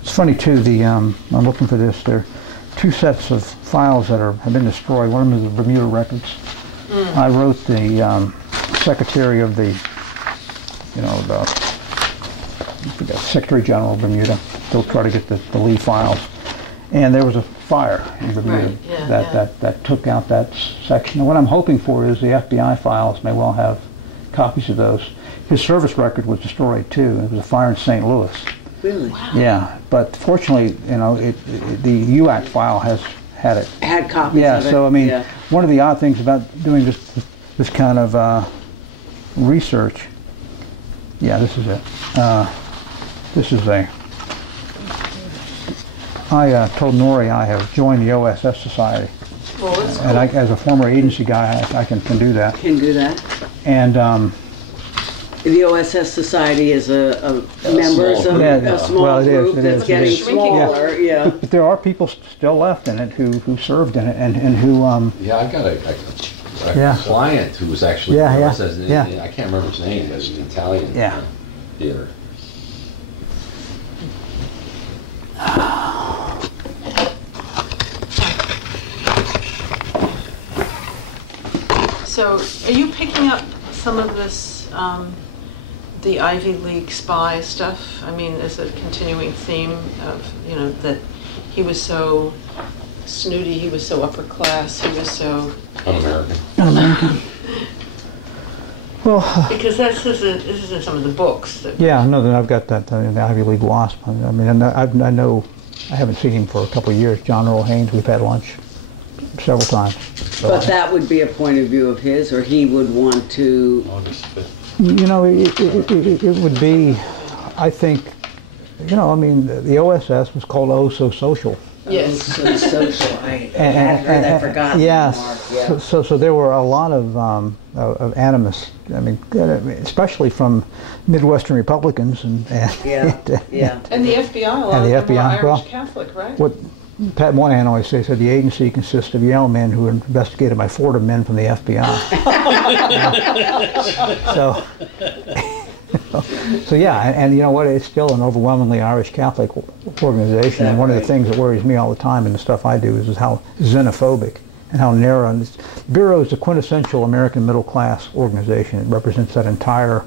It's funny too. I'm looking for this. There are two sets of files that have been destroyed. One of them is the Bermuda records. I wrote the secretary of the, the Secretary General of Bermuda. They'll try to get the Lee files, and there was a fire in Bermuda that took out that section. And what I'm hoping for is the FBI files may well have copies of those. His service record was destroyed too. It was a fire in St. Louis. Really? Wow. Yeah, but fortunately, the UAC file had copies of it. Yeah, so I mean, one of the odd things about doing this kind of research. Yeah, this is it. This is I told Nori I have joined the OSS Society. Well, that's cool. And as a former agency guy, I can do that. Can do that. And the OSS Society is a members of a small group that's getting smaller. Yeah. But there are people still left in it who served in it and who. Yeah, I've got a client who was actually I can't remember his name. It was an Italian theater. So, are you picking up some of this, the Ivy League spy stuff? I mean, as a continuing theme of, that he was so snooty, he was so upper class, he was so Un-American. Un-American. Well, because this is in some of the books. No, I've got that the Ivy League Wasp. I mean, I know. I haven't seen him for a couple of years. John Earl Haynes, we've had lunch several times. So but that would be a point of view of his, or he would want to. It would be. I think. I mean, the OSS was called Oh So Social. Yes. So social. I had heard that forgotten. Yes. Yeah. So there were a lot of animus. I mean, especially from Midwestern Republicans and and the FBI. A lot of them were Irish Catholic, right? What Pat Moynihan always said the agency consists of Yale men who are investigated by Fordham men from the FBI. So yeah, and you know what? It's still an overwhelmingly Irish Catholic organization, and one of the things that worries me all the time in the stuff I do is how xenophobic and how narrow. And the Bureau is the quintessential American middle class organization. It represents that entire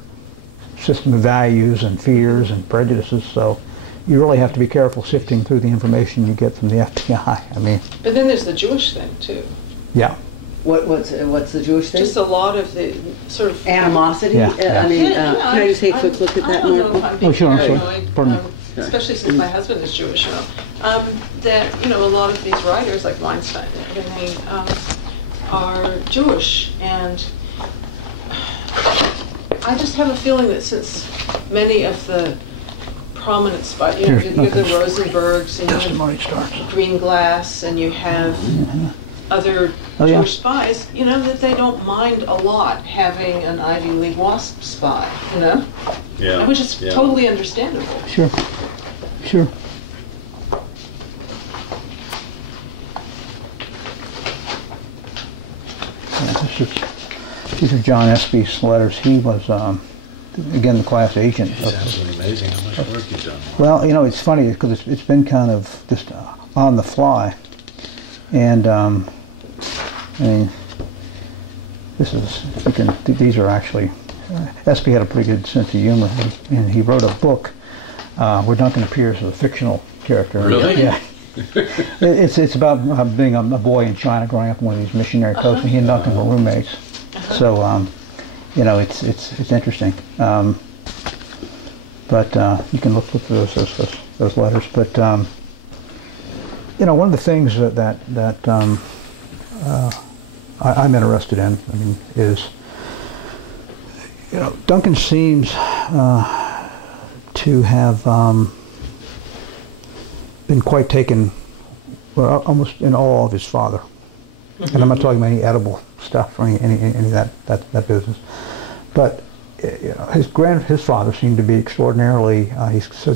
system of values and fears and prejudices. So you really have to be careful sifting through the information you get from the FBI. I mean. But then there's the Jewish thing too. Yeah. What's the Jewish thing? Just a lot of the sort of animosity. Yeah. I mean, can I just take a quick look at that, Mark? Oh, sure. Pardon me. Especially since my husband is Jewish, that a lot of these writers like Weinstein, they are Jewish, and I just have a feeling that since many of the prominent spies, you have the Rosenbergs, and you have Green Glass, and you have other Jewish spies, that they don't mind a lot having an Ivy League Wasp spy, which is totally understandable. Sure. Yeah, these are John Espy's letters. He was, again, the class agent. It's absolutely amazing how much work you've done. Well, it's funny because it's been kind of just on the fly. And, I mean, these are actually, Espy had a pretty good sense of humor, and he wrote a book where Duncan appears as a fictional character. Really? Yeah. It's about being a boy in China growing up in one of these missionary posts, and he and Duncan were roommates. So, it's interesting. But you can look through those letters. But one of the things that I'm interested in, is Duncan seems to have been quite taken, well, almost in awe of his father. And I'm not talking about any edible stuff or any of that business. But his father seemed to be extraordinarily. He says